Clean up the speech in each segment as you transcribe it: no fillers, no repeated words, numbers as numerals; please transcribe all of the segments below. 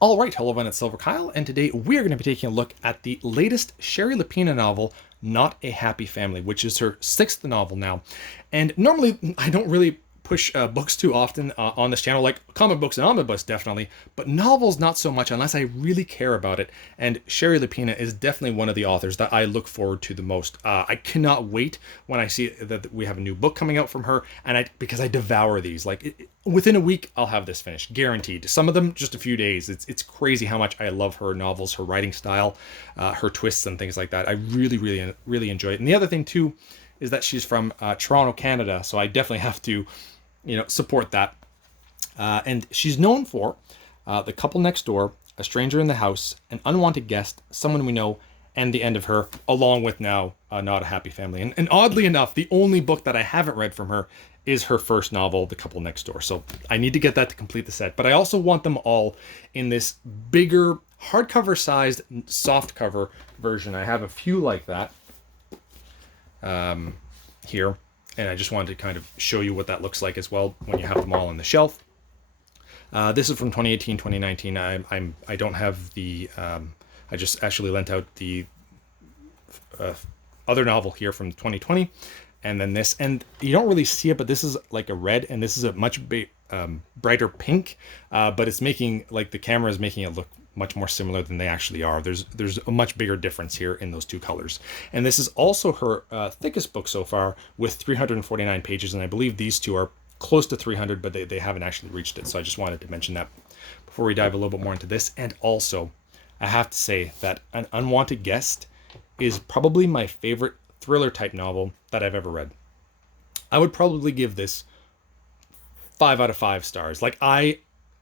All right, hello everyone, it's silverkyle, and today we are going to be taking a look at the latest Shari Lapena novel, Not a Happy Family, which is her sixth novel now. And normally I don't really push books too often on this channel, like comic books and omnibus definitely, but novels not so much unless I really care about it. And Shari Lapena is definitely one of the authors that I look forward to the most. I cannot wait when I see that we have a new book coming out from her, and because I devour these. Within a week, I'll have this finished, guaranteed. Some of them just a few days. It's crazy how much I love her novels, her writing style, her twists and things like that. I really, really, really enjoy it. And the other thing too is that she's from Toronto, Canada, so I definitely have to, support that. And she's known for The Couple Next Door, A Stranger in the House, An Unwanted Guest, Someone We Know, and The End of Her, along with now Not a Happy Family. And oddly enough, the only book that I haven't read from her is her first novel, The Couple Next Door. So I need to get that to complete the set. But I also want them all in this bigger, hardcover-sized, softcover version. I have a few like that here. And I just wanted to kind of show you what that looks like as well when you have them all on the shelf. This is from 2018, 2019. I don't have the. I just actually lent out the other novel here from 2020, and then this. And you don't really see it, but this is like a red, and this is a much brighter pink. But it's making, like, the camera is making it look much more similar than they actually are. There's a much bigger difference here in those two colors. And this is also her thickest book so far, with 349 pages, and I believe these two are close to 300, but they haven't actually reached it. So I just wanted to mention that before we dive a little bit more into this. And also, I have to say that An Unwanted Guest is probably my favorite thriller type novel that I've ever read. I would probably give this 5 out of 5 stars. Like, I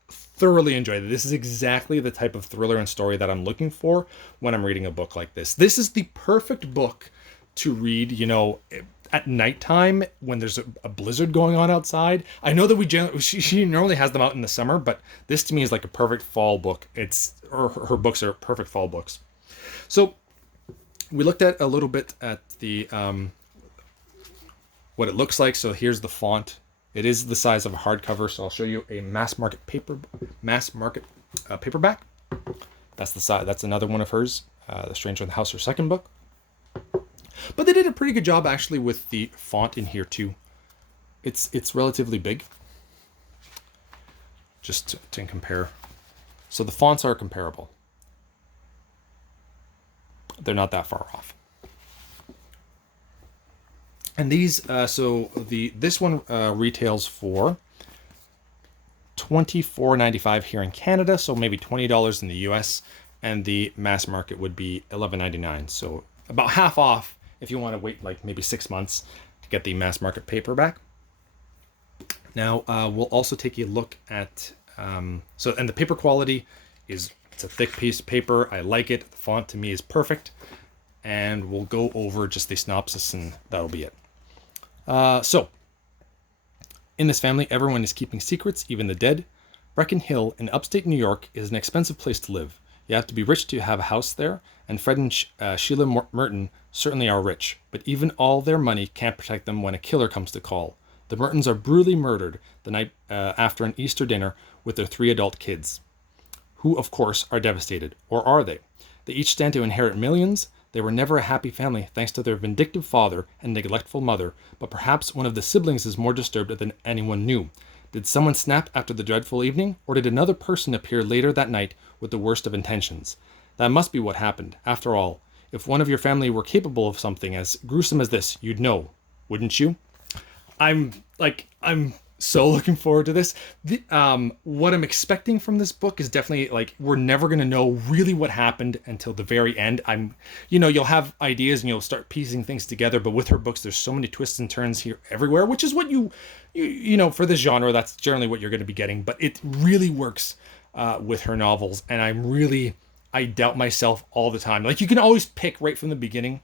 thoroughly enjoyed it. This is exactly the type of thriller and story that I'm looking for when I'm reading a book like this. This is the perfect book to read, at nighttime when there's a blizzard going on outside. I know that she normally has them out in the summer, but this to me is like a perfect fall book. Her books are perfect fall books. So we looked at a little bit at the what it looks like. So here's the font. It is the size of a hardcover, so I'll show you a mass market paperback. That's the size. That's another one of hers, The Stranger in the House, her second book. But they did a pretty good job actually with the font in here too. It's relatively big, just to compare. So the fonts are comparable. They're not that far off. And these, this one retails for $24.95 here in Canada, so maybe $20 in the US, and the mass market would be $11.99. So about half off if you want to wait like maybe 6 months to get the mass market paperback. Now we'll also take a look at and the paper quality it's a thick piece of paper. I like it. The font to me is perfect, and we'll go over just the synopsis, and that'll be it. So, in this family, everyone is keeping secrets, even the dead. Brecon Hill in upstate New York is an expensive place to live. You have to be rich to have a house there, and Fred and Sheila Merton certainly are rich, but even all their money can't protect them when a killer comes to call. The Mertons are brutally murdered the night after an Easter dinner with their 3 adult kids, who, of course, are devastated. Or are they? They each stand to inherit millions. They were never a happy family thanks to their vindictive father and neglectful mother, but perhaps one of the siblings is more disturbed than anyone knew. Did someone snap after the dreadful evening, or did another person appear later that night with the worst of intentions? That must be what happened. After all, if one of your family were capable of something as gruesome as this, you'd know, wouldn't you? I'm so looking forward to this. What I'm expecting from this book is definitely, like, we're never going to know really what happened until the very end. You'll have ideas and you'll start piecing things together, but with her books, there's so many twists and turns here everywhere, which is what you for this genre, that's generally what you're going to be getting, but it really works with her novels. And I doubt myself all the time. Like, you can always pick right from the beginning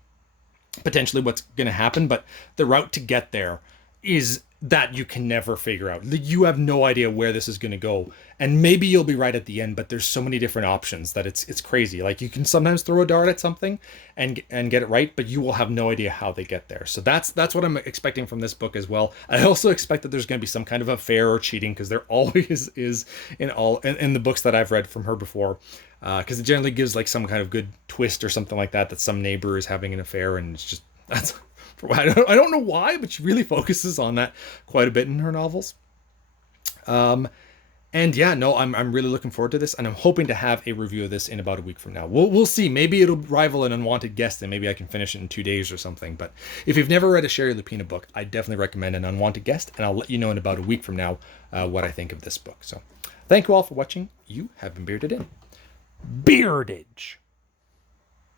potentially what's going to happen, but the route to get there is that you can never figure out. You have no idea where this is going to go, and maybe you'll be right at the end, but there's so many different options that it's crazy. Like, you can sometimes throw a dart at something and get it right, but you will have no idea how they get there. So that's what I'm expecting from this book as well. I also expect that there's going to be some kind of affair or cheating, because there always is in the books that I've read from her before, because it generally gives like some kind of good twist or something like that some neighbor is having an affair, and it's just that's. I don't know why, but she really focuses on that quite a bit in her novels. And yeah, no, I'm really looking forward to this, and I'm hoping to have a review of this in about a week from now. We'll see. Maybe it'll rival An Unwanted Guest, and maybe I can finish it in 2 days or something. But if you've never read a Shari Lapena book, I definitely recommend An Unwanted Guest, and I'll let you know in about a week from now what I think of this book. So thank you all for watching. You have been bearded in. Beardage.